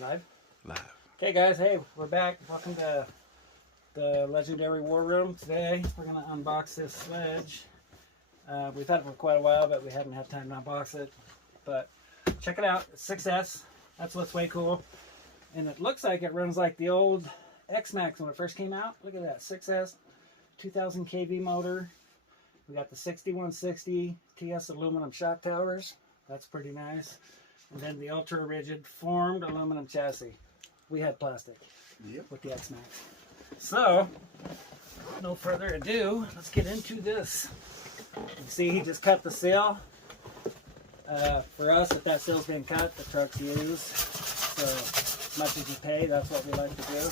Live? Live. Okay guys, hey, we're back. Welcome to the Legendary War Room. Today we're going to unbox this sledge. We've had it for quite a while, but we haven't had time to unbox it. But check it out, it's 6S. That's what's way cool. And it looks like it runs like the old X-Max when it first came out. Look at that, 6S, 2000 kV motor. We got the 6160 TS aluminum shock towers. That's pretty nice. And then the ultra rigid formed aluminum chassis. We had plastic with the X-Max. So, no further ado, let's get into this. You see, he just cut the seal. For us, if that seal's been cut, the truck's used. So, as much as you pay, that's what we like to do.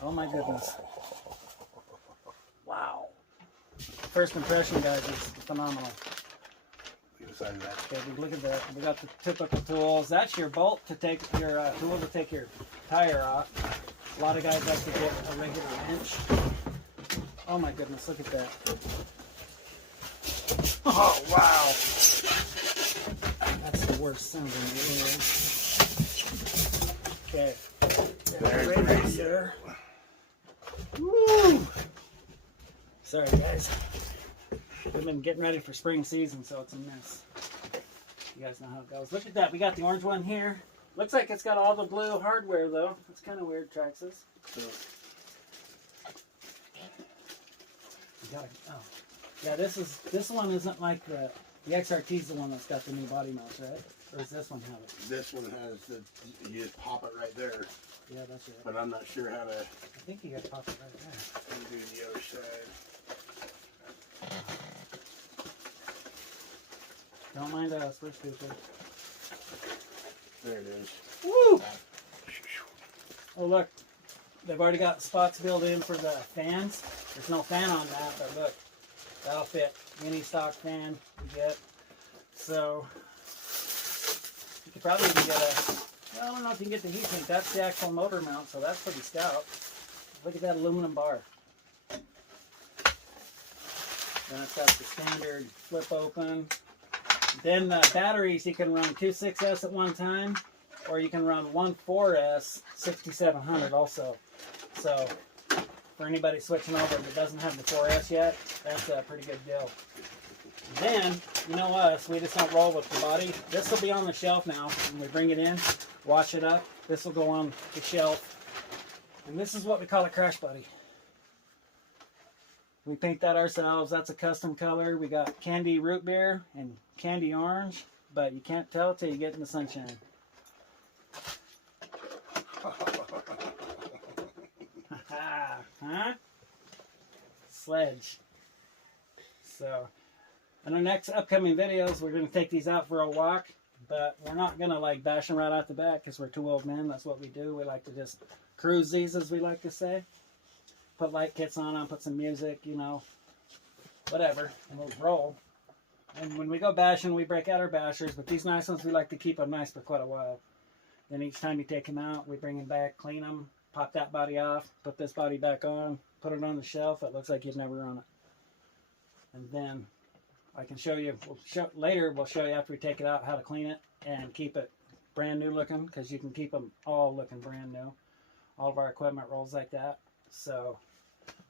Oh my goodness. Wow. First impression, guys, is phenomenal. Okay, look at that. We got the typical tools. That's your bolt to take your tool to take your tire off. A lot of guys like to get a regular wrench. Oh my goodness, look at that. Oh wow. That's the worst sound in the world. Okay. There's right there. Woo! Sorry guys. We've been getting ready for spring season, so it's a mess. You guys know how it goes. Look at that. We got the orange one here. Looks like it's got all the blue hardware, though. It's kind of weird, Traxxas. So. Oh. Yeah, this one isn't like the XRT's the one that's got the new body mounts, right? Or does this one have it? This one has the, you just pop it right there. Yeah, that's right. But I'm not sure how to. I think you got to pop it right there. Let me do the other side. Don't mind us, we're stupid. There it is. Woo! Oh look, they've already got spots built in for the fans. There's no fan on that, but look, that'll fit any stock fan you get. So you could probably even get a, well, I don't know if you can get the heat sink. That's the actual motor mount, so that's pretty stout. Look at that aluminum bar. Then it's got the standard flip open. Then the batteries, you can run two 6S at one time, or you can run one 4S 6700 also. So for anybody switching over that doesn't have the 4S yet, that's a pretty good deal. Then, you know us, we just don't roll with the body. This will be on the shelf now. When we bring it in, wash it up, this will go on the shelf. And this is what we call a crash buddy. We paint that ourselves. That's a custom color. We got candy root beer and candy orange, but you can't tell till you get in the sunshine. Huh? Sledge. So, in our next upcoming videos, we're going to take these out for a walk, but we're not going to like bash them right out the back because we're two old men. That's what we do. We like to just cruise these, as we like to say. Put light kits on them, put some music, you know, whatever, and we'll roll. And when we go bashing, we break out our bashers, but these nice ones, we like to keep them nice for quite a while. Then each time you take them out, we bring them back, clean them, pop that body off, put this body back on, put it on the shelf. It looks like you've never run it. And then I can show you, later we'll show you after we take it out how to clean it and keep it brand new looking, because you can keep them all looking brand new. All of our equipment rolls like that. So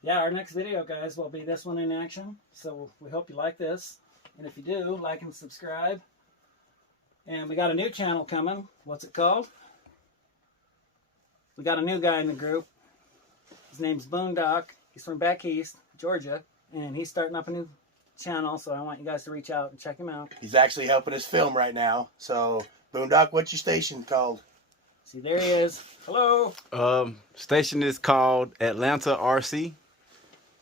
yeah, our next video, guys, will be this one in action. So we hope you like this. And if you do, like and subscribe. And we got a new channel coming. What's it called? We got a new guy in the group. His name's Boondock. He's from back east, Georgia. And he's starting up a new channel. So I want you guys to reach out and check him out. He's actually helping us film right now. So, Boondock, what's your station called? See, there he is. Hello. Station is called Atlanta RC,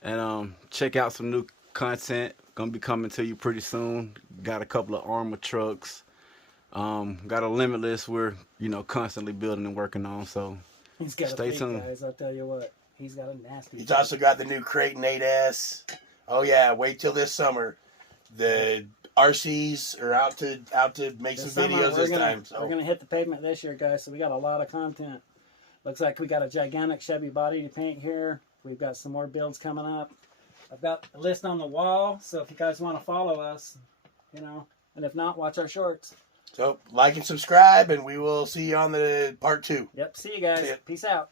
and check out some new content. Gonna be coming to you pretty soon. Got a couple of armored trucks. Got a Limitless we're constantly building and working on. So he's got stay tuned, guys. I'll tell you what. He's got a nasty. He's also got the new Creighton 8S. Oh yeah, wait till this summer. The RCs are out to make some videos this time. So. We're gonna hit the pavement this year, guys. So we got a lot of content. Looks like we got a gigantic Chevy body to paint here. We've got some more builds coming up. I've got a list on the wall, so if you guys want to follow us, and if not, watch our shorts. So like and subscribe, and we will see you on the part 2. Yep. See you guys. See ya. Peace out.